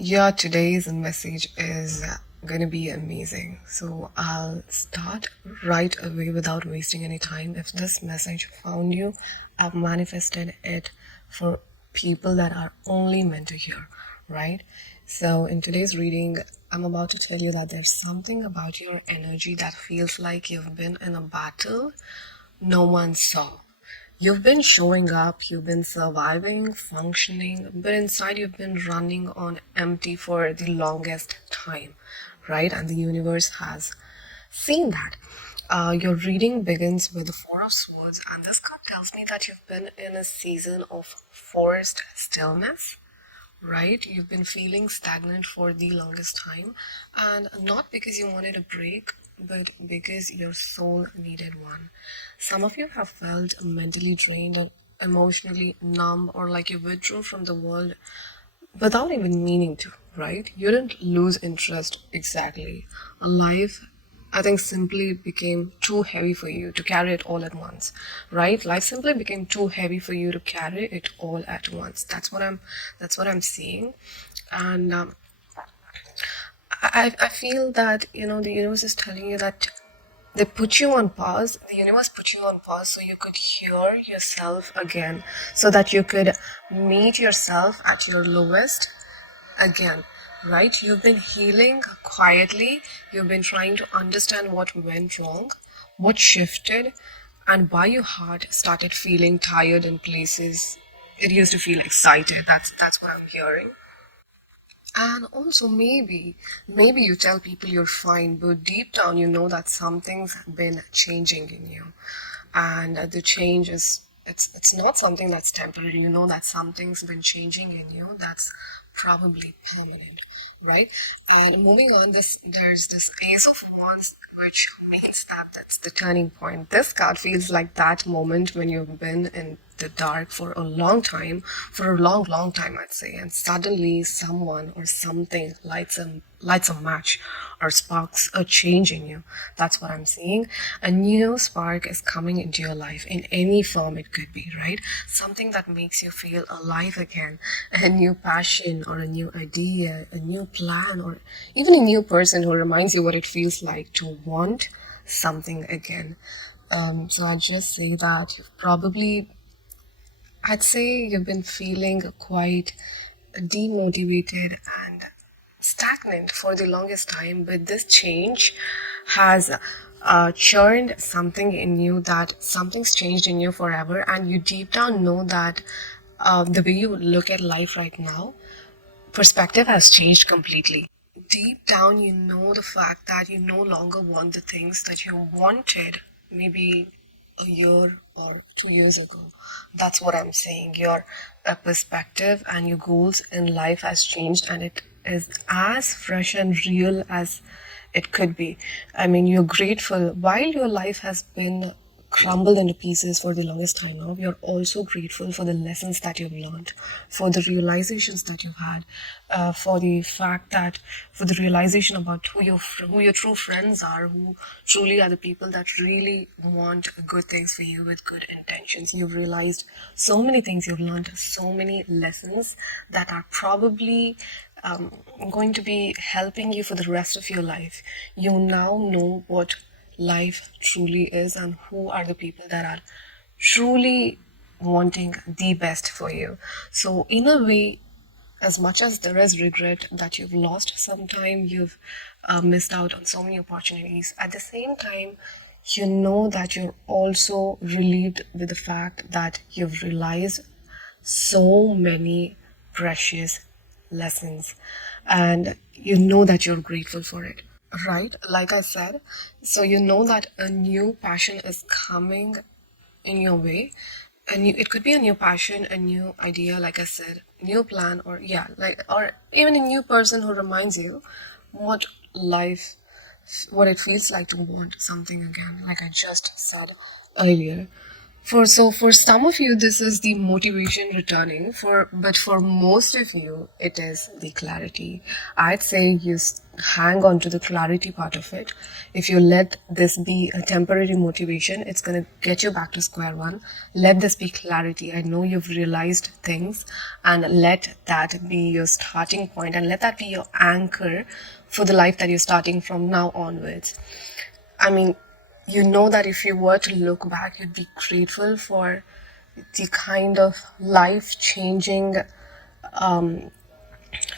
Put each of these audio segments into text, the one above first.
Yeah, today's message is going to be amazing. So I'll start right away without wasting any time. If this message found you, I've manifested it for people that are only meant to hear, right? So in today's reading, I'm about to tell you that there's something about your energy that feels like you've been in a battle no one saw. You've been showing up, you've been surviving, functioning, but inside you've been running on empty for the longest time, right? And the universe has seen that. Your reading begins with the Four of Swords, and this card tells me that you've been in a season of forced stillness, right? You've been feeling stagnant for the longest time, and not because you wanted a break, but because your soul needed one. Some of you have felt mentally drained and emotionally numb, or like you withdrew from the world without even meaning to, right? You didn't lose interest exactly. Life, I think, simply became too heavy for you to carry it all at once, right? Life simply became too heavy for you to carry it all at once. That's what I'm seeing. And I feel that, the universe is telling you that they put you on pause. The universe put you on pause so you could hear yourself again, so that you could meet yourself at your lowest again, right? You've been healing quietly. You've been trying to understand what went wrong, what shifted, and why your heart started feeling tired in places it used to feel excited. That's what I'm hearing. And also, maybe you tell people you're fine, but deep down you know that something's been changing in you, and the change is it's not something that's temporary. You know that something's been changing in you. That's probably permanent, right? And moving on, there's this Ace of Wands, which means that that's the turning point. This card feels like that moment when you've been in the dark for a long time, for a long, long time, I'd say, and suddenly someone or something lights a match or sparks a change in you. That's what I'm seeing. A new spark is coming into your life in any form it could be, right? Something that makes you feel alive again, a new passion or a new idea, a new plan, or even a new person who reminds you what it feels like to want something again. So I'd just say that I'd say you've been feeling quite demotivated and stagnant for the longest time, but this change has churned something in you, that something's changed in you forever, and you deep down know that the way you look at life right now, perspective has changed completely. Deep down, you know the fact that you no longer want the things that you wanted maybe a year or 2 years ago. That's what I'm saying. Your perspective and your goals in life has changed, and it is as fresh and real as it could be. I mean, you're grateful while your life has been crumbled into pieces for the longest time now. You're also grateful for the lessons that you've learned, for the realizations that you've had, for the fact that, for the realization about who your true friends are, who truly are the people that really want good things for you with good intentions. You've realized so many things. You've learned so many lessons that are probably going to be helping you for the rest of your life. You now know what life truly is and who are the people that are truly wanting the best for you. So, in a way, as much as there is regret that you've lost some time, you've missed out on so many opportunities, at the same time, you know that you're also relieved with the fact that you've realized so many precious lessons, and you know that you're grateful for it, right? Like I said, so you know that a new passion is coming in your way. It could be a new passion, a new idea, like I said, new plan, or yeah, like, or even a new person who reminds you what life, what it feels like to want something again, like I just said earlier. For some of you this is the motivation returning, but for most of you it is the clarity. I'd say hang on to the clarity part of it. If you let this be a temporary motivation, it's going to get you back to square one. Let this be clarity. I know you've realized things, and let that be your starting point, and let that be your anchor for the life that you're starting from now onwards. I mean, you know that if you were to look back, you'd be grateful for the kind of life-changing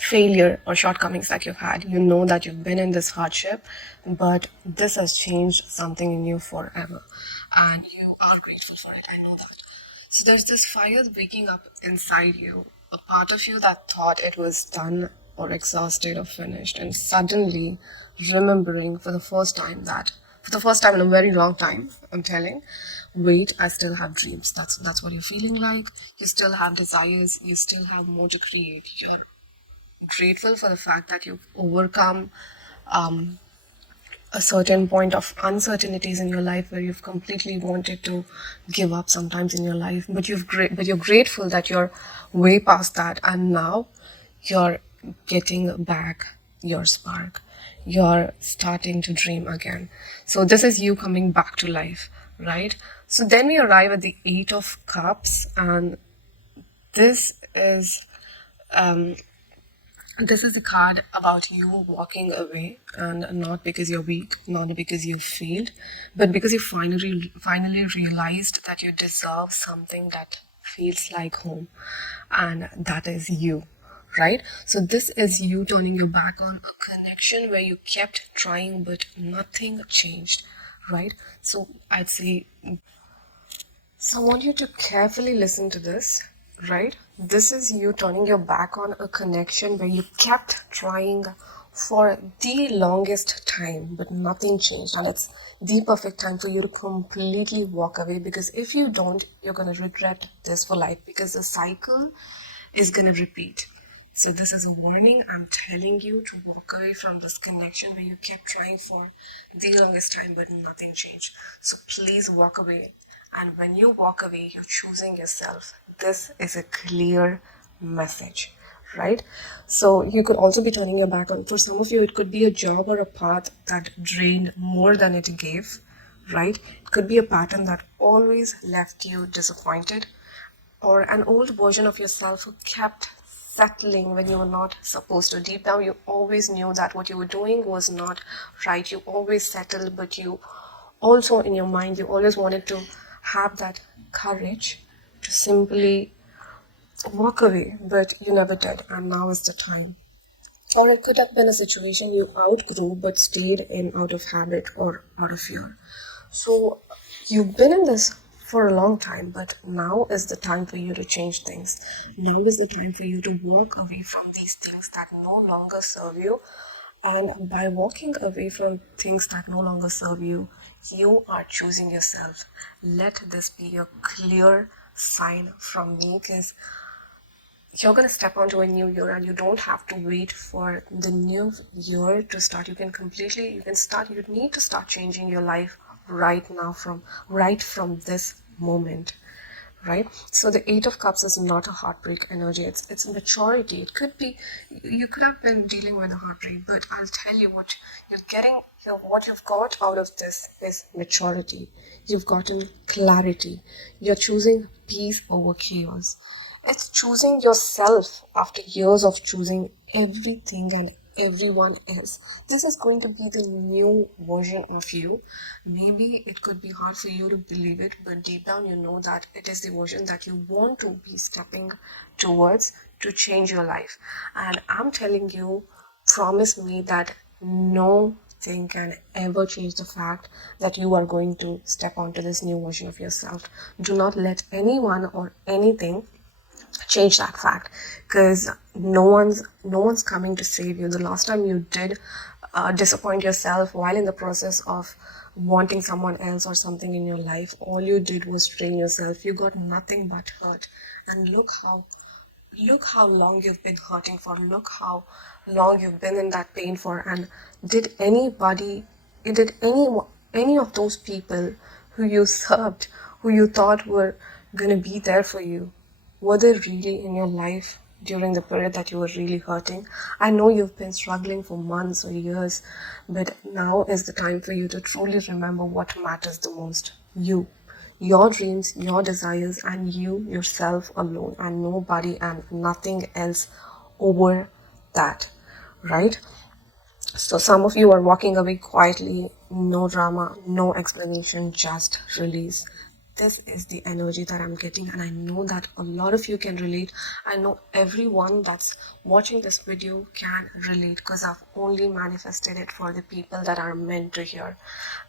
failure or shortcomings that you've had. You know that you've been in this hardship, but this has changed something in you forever, and you are grateful for it. I know that. So there's this fire waking up inside you, a part of you that thought it was done or exhausted or finished, and suddenly remembering for the first time in a very long time, I'm telling, wait, I still have dreams. That's what you're feeling like. You still have desires. You still have more to create. You're grateful for the fact that you've overcome a certain point of uncertainties in your life where you've completely wanted to give up sometimes in your life, but you're grateful that you're way past that, and now you're getting back your spark. You're starting to dream again. So this is you coming back to life, right? So then we arrive at the Eight of Cups, and this is this is a card about you walking away, and not because you're weak, not because you failed, but because you finally realized that you deserve something that feels like home, and that is you, right? So this is you turning your back on a connection where you kept trying but nothing changed, right? So I'd say, so I want you to carefully listen to this, right? This is you turning your back on a connection where you kept trying for the longest time, but nothing changed. And it's the perfect time for you to completely walk away, because if you don't, you're going to regret this for life, because the cycle is going to repeat. So this is a warning. I'm telling you to walk away from this connection where you kept trying for the longest time, but nothing changed. So please walk away. And when you walk away, you're choosing yourself. This is a clear message, right? So you could also be turning your back on, for some of you, it could be a job or a path that drained more than it gave, right? It could be a pattern that always left you disappointed, or an old version of yourself who kept settling when you were not supposed to. Deep down, you always knew that what you were doing was not right. You always settled, but you also, in your mind, you always wanted to have that courage to simply walk away, but you never did, and now is the time. Or it could have been a situation you outgrew but stayed in out of habit or out of fear. So you've been in this for a long time, but now is the time for you to change things. Now is the time for you to walk away from these things that no longer serve you. And by walking away from things that no longer serve you, you are choosing yourself. Let this be a clear sign from me, because you're going to step onto a new year, and you don't have to wait for the new year to start. You need to start changing your life right now, from this moment, right? So the Eight of Cups is not a heartbreak energy. It's a maturity. It could be, you could have been dealing with a heartbreak, but I'll tell you what what you've got out of this is maturity. You've gotten clarity. You're choosing peace over chaos. It's choosing yourself after years of choosing everything and everyone else. This is going to be the new version of you. Maybe it could be hard for you to believe it, but deep down you know that it is the version that you want to be stepping towards to change your life. And I'm telling you, promise me that nothing can ever change the fact that you are going to step onto this new version of yourself. Do not let anyone or anything change that fact, because no one's coming to save you. The last time you did disappoint yourself while in the process of wanting someone else or something in your life, all you did was drain yourself. You got nothing but hurt. And look how long you've been hurting for. Look how long you've been in that pain for. And did any of those people who you served who you thought were gonna be there for you, were they really in your life during the period that you were really hurting? I know you've been struggling for months or years, but now is the time for you to truly remember what matters the most. You, your dreams, your desires, and you yourself alone, and nobody and nothing else over that, right? So some of you are walking away quietly, no drama, no explanation, just release. This is the energy that I'm getting, and I know that a lot of you can relate. I know everyone that's watching this video can relate because I've only manifested it for the people that are meant to hear.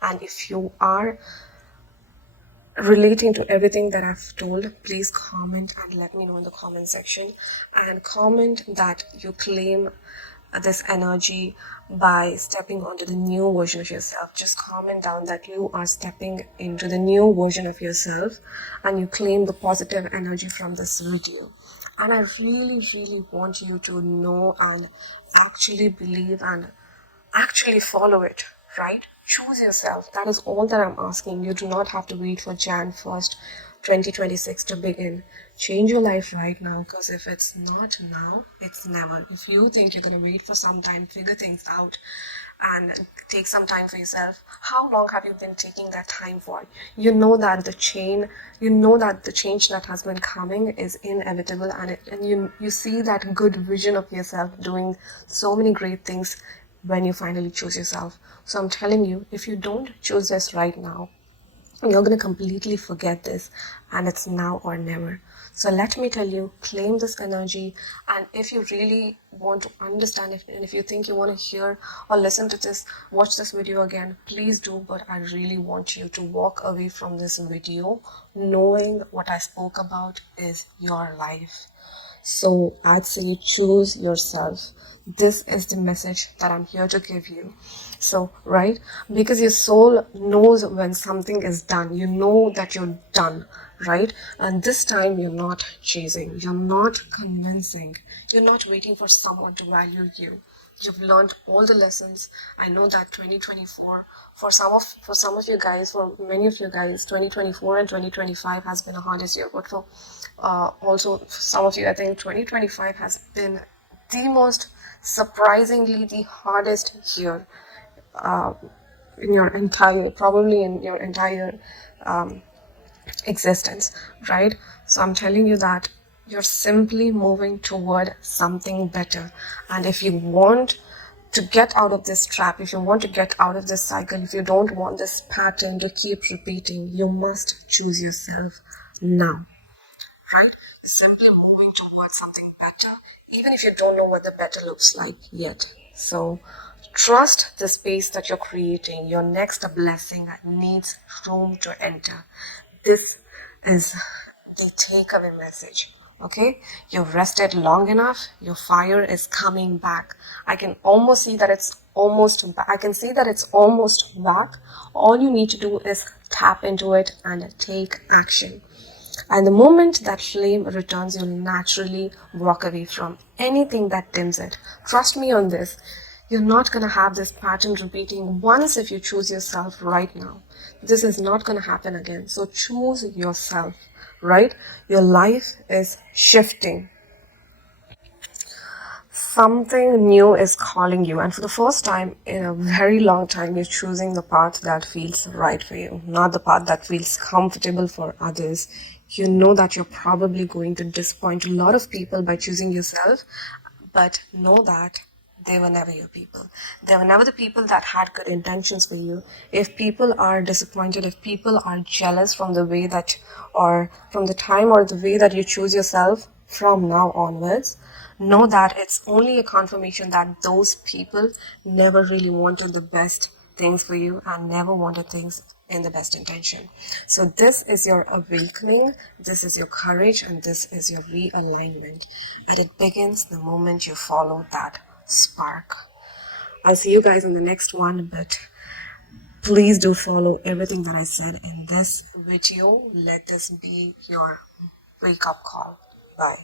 And if you are relating to everything that I've told, please comment and let me know in the comment section. And comment that you claim this energy by stepping onto the new version of yourself. Just comment down that you are stepping into the new version of yourself and you claim the positive energy from this video. And I really, really want you to know and actually believe and actually follow it, right? Choose yourself. That is all that I'm asking. You do not have to wait for Jan 1st, 2026 to begin. Change your life right now, because if it's not now, it's never. If you think you're going to wait for some time, figure things out and take some time for yourself, how long have you been taking that time for? You know that the change that has been coming is inevitable, and you see that good vision of yourself doing so many great things when you finally choose yourself. So I'm telling you, if you don't choose this right now, you're going to completely forget this, and it's now or never. So let me tell you, claim this energy. And if you really want to understand it, and if you think you want to hear or listen to this, watch this video again, please do. But I really want you to walk away from this video knowing what I spoke about is your life. So I'd say choose yourself. This is the message that I'm here to give you. So, right? Because your soul knows when something is done. You know that you're done, right? And this time you're not chasing. You're not convincing. You're not waiting for someone to value you. You've learned all the lessons. I know that 2024, for some of you guys, for many of you guys, 2024 and 2025 has been the hardest year. But for also for some of you, I think 2025 has been the most surprisingly the hardest year in your entire existence, right? So I'm telling you that you're simply moving toward something better. And if you want to get out of this trap, if you want to get out of this cycle, if you don't want this pattern to keep repeating, you must choose yourself now, right? Simply moving towards something better, even if you don't know what the better looks like yet. So trust the space that you're creating. Your next blessing needs room to enter. This is the takeaway message. Okay, you've rested long enough. Your fire is coming back. I can almost see that it's almost back. I can see that it's almost back. All you need to do is tap into it and take action. And the moment that flame returns, you'll naturally walk away from anything that dims it. Trust me on this. You're not going to have this pattern repeating once if you choose yourself right now. This is not going to happen again. So choose yourself, right? Your life is shifting. Something new is calling you, and for the first time in a very long time, you're choosing the path that feels right for you, not the path that feels comfortable for others. You know that you're probably going to disappoint a lot of people by choosing yourself, but know that they were never your people. They were never the people that had good intentions for you. If people are disappointed, if people are jealous from the way that, or from the time or the way that you choose yourself from now onwards, know that it's only a confirmation that those people never really wanted the best things for you and never wanted things in the best intention. So this is your awakening, this is your courage, and this is your realignment. And it begins the moment you follow that spark. I'll see you guys in the next one, but please do follow everything that I said in this video. Let this be your wake-up call. Bye.